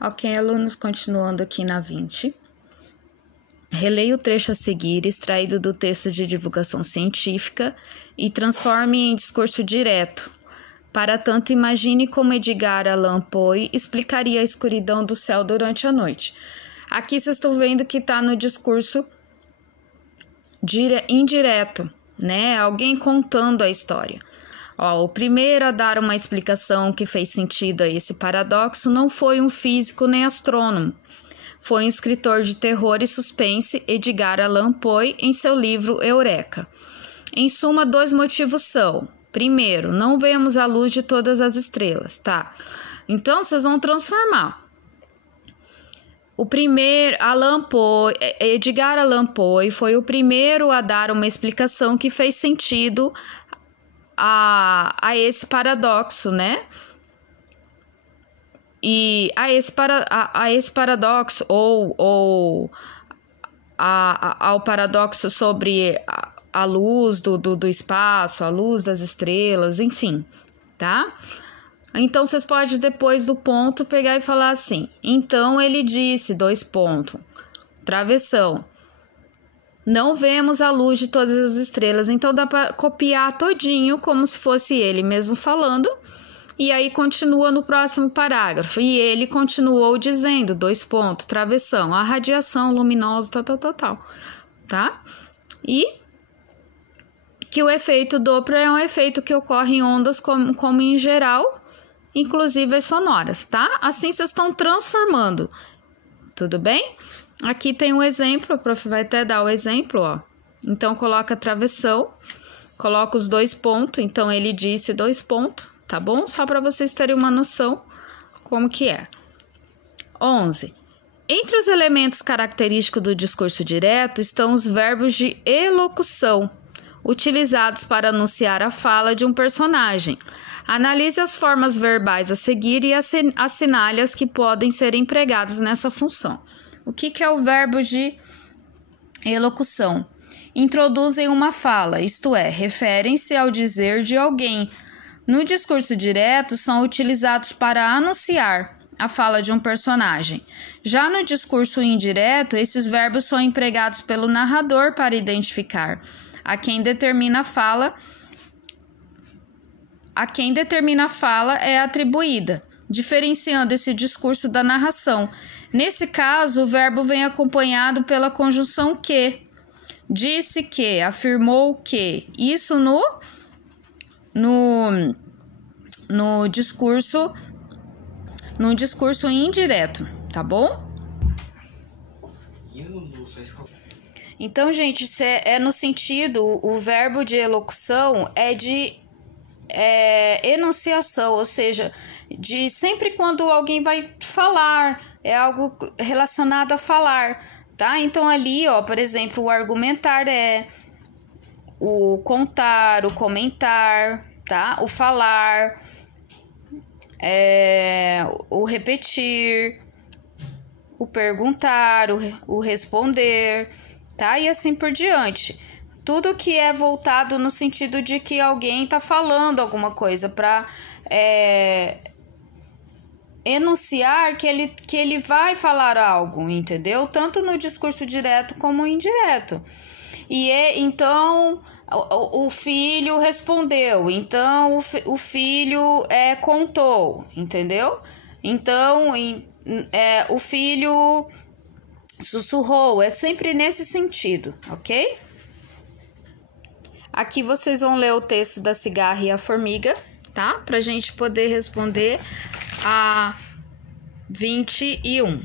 Ok, alunos, continuando aqui na 20. Releia o trecho a seguir, extraído do texto de divulgação científica, e transforme em discurso direto. Para tanto, imagine como Edgar Allan Poe explicaria a escuridão do céu durante a noite. Aqui vocês estão vendo que está no discurso indireto, né? Alguém contando a história. O primeiro a dar uma explicação que fez sentido a esse paradoxo não foi um físico nem astrônomo. Foi um escritor de terror e suspense, Edgar Allan Poe, em seu livro Eureka. Em suma, 2 motivos são: primeiro, não vemos a luz de todas as estrelas, tá? Então, vocês vão transformar. O primeiro, Edgar Allan Poe foi o primeiro a dar uma explicação que fez sentido a esse paradoxo, né? E a esse paradoxo ou ao paradoxo sobre a luz do espaço, a luz das estrelas, enfim, tá? Então, vocês podem, depois do ponto, pegar e falar assim: então ele disse, travessão, não vemos a luz de todas as estrelas. Então, dá para copiar todinho, como se fosse ele mesmo falando. E aí, continua no próximo parágrafo. E ele continuou dizendo, travessão, a radiação luminosa, tá? E que o efeito Doppler é um efeito que ocorre em ondas como em geral, inclusive as sonoras, tá? Assim, vocês estão transformando. Tudo bem? Aqui tem um exemplo, o prof vai até dar o exemplo, ó. Então, coloca travessão, coloca os 2 pontos, então ele disse 2 pontos, tá bom? Só para vocês terem uma noção como que é. 11. Entre os elementos característicos do discurso direto estão os verbos de elocução, utilizados para anunciar a fala de um personagem. Analise as formas verbais a seguir e assinale as que podem ser empregadas nessa função. O que é o verbo de elocução? Introduzem uma fala, isto é, referem-se ao dizer de alguém. No discurso direto, são utilizados para anunciar a fala de um personagem. Já no discurso indireto, esses verbos são empregados pelo narrador para identificar a quem determina a fala é atribuída, diferenciando esse discurso da narração. Nesse caso, o verbo vem acompanhado pela conjunção que. Disse que, afirmou que. Isso no discurso indireto, tá bom? Então, gente, é no sentido, o verbo de elocução é de enunciação, ou seja, de sempre quando alguém vai falar, é algo relacionado a falar, tá? Então ali, ó, por exemplo, o argumentar é o contar, o comentar, tá? O falar, o repetir, o perguntar, o responder, tá? E assim por diante. Tudo que é voltado no sentido de que alguém está falando alguma coisa para enunciar que ele vai falar algo, entendeu? Tanto no discurso direto como indireto. Então, o filho respondeu, então o filho contou, entendeu? Então, o filho sussurrou, é sempre nesse sentido, ok? Aqui vocês vão ler o texto da cigarra e a formiga, tá? Pra gente poder responder a 21.